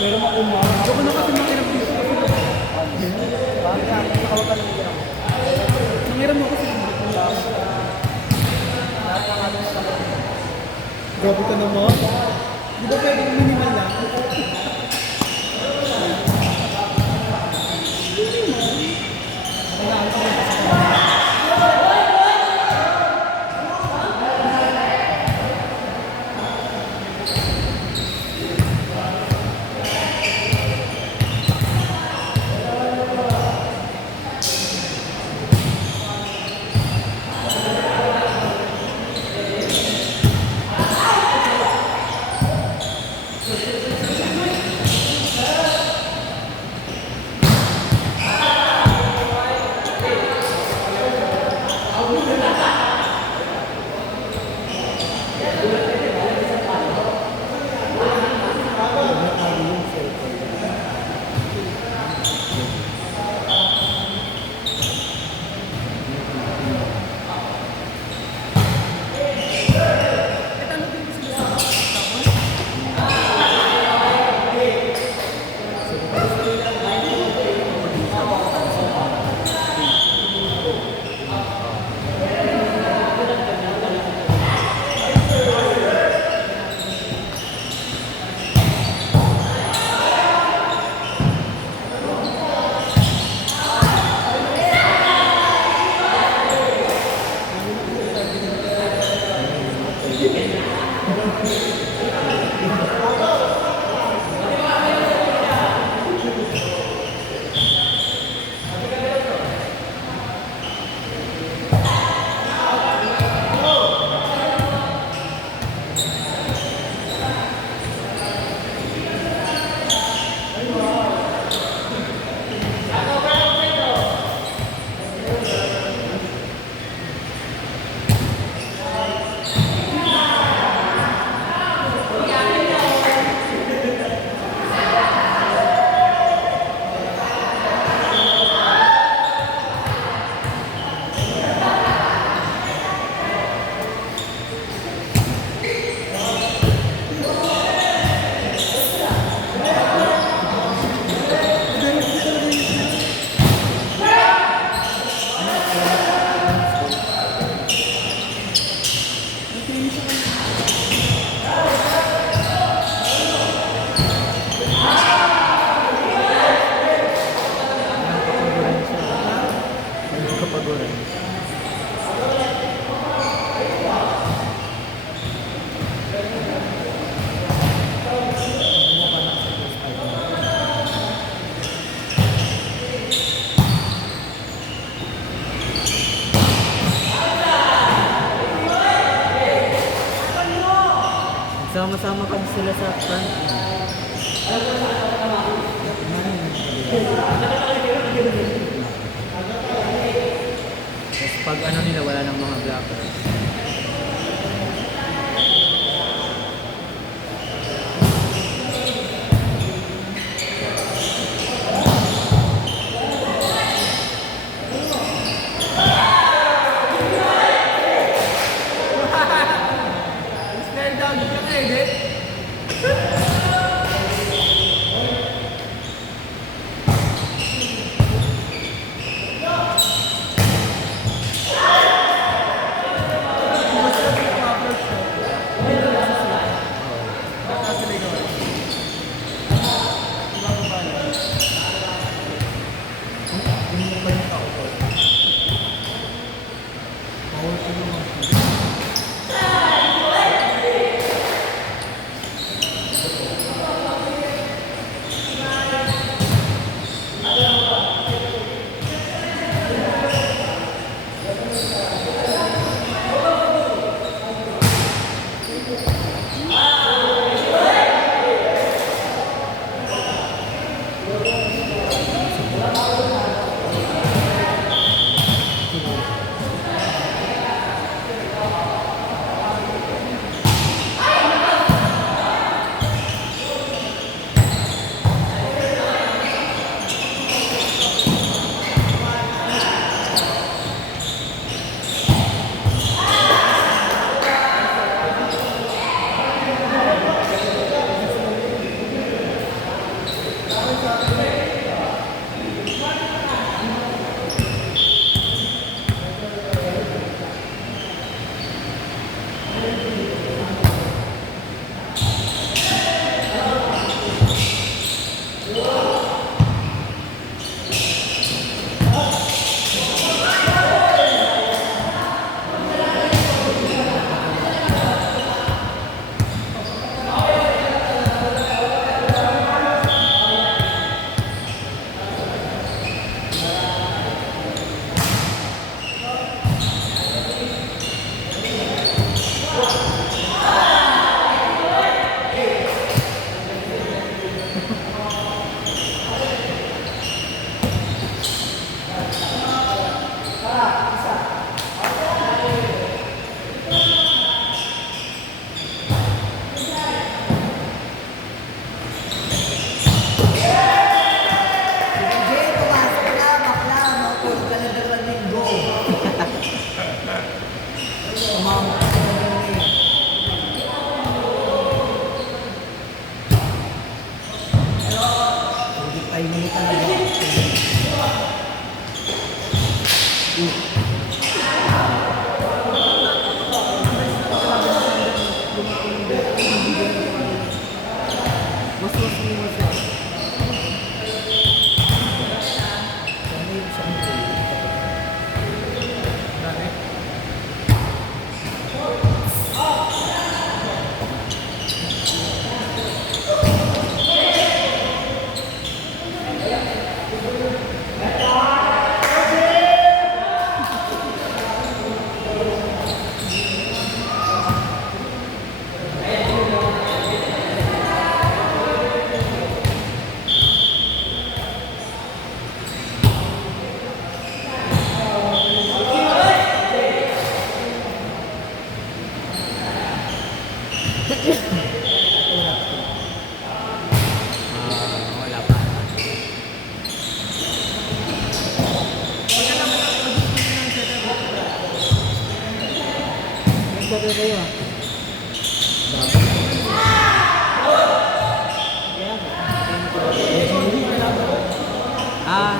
Pero makumang. Ako na kasi makirap dito. Nangiram mo kasi. Grabe ka naman. Di ba pwedeng minimal lang? Sama-sama kami sila sa front. Tapos pag ano nila, wala ng mga blockers. Jay, pumasok ka na, bakla. Makapulog ka na 2 linggo. Umamok ka na lang eh. Hindi tayo mo talaga. Mas mo siya. Wala pa. Nagsabi kayo ah. Ah.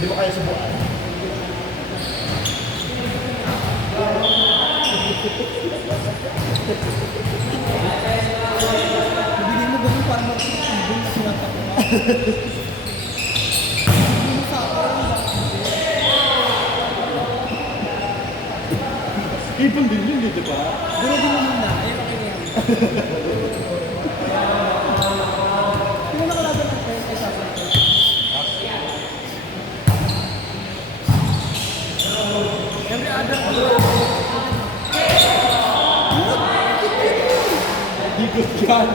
Di ba kaya subukan? Hindi mo ganun para mag-ibon na sinatak mo. Hindi mo sa akin. Ipon din yun, di ba? Durugin mo muna. Ayun ako yun. Hindi mo nakalaban ng pwede ay sasakin. Every other Ikot yan.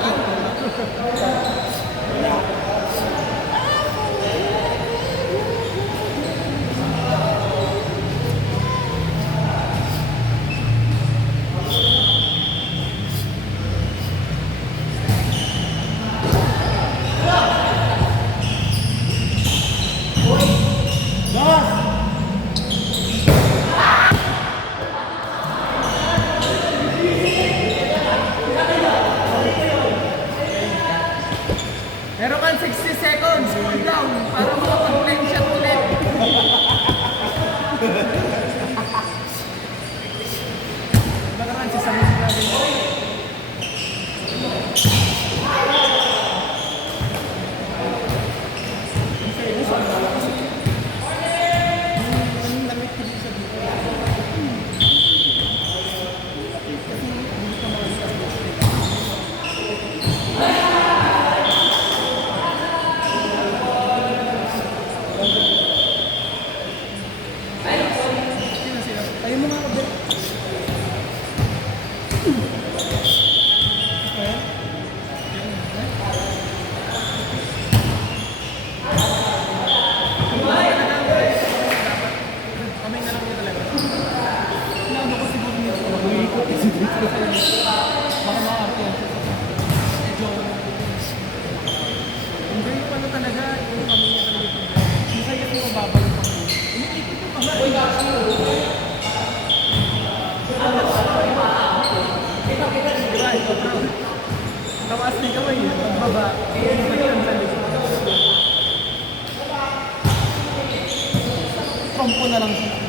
Boss! Kamay na lang niya talaga. Ano ko siguro niya. Mag-iikot kasi dito. Baka makakapit yan. Medyo. Hindi yung ano talaga. Yung kamay niya talaga. Minsan kasi mababa yung kamay. Umiikot yung kamay. Diba? Ito bro. Tawas na yung kamay. Baba. Magkakang sa likod. Trompo na lang siya.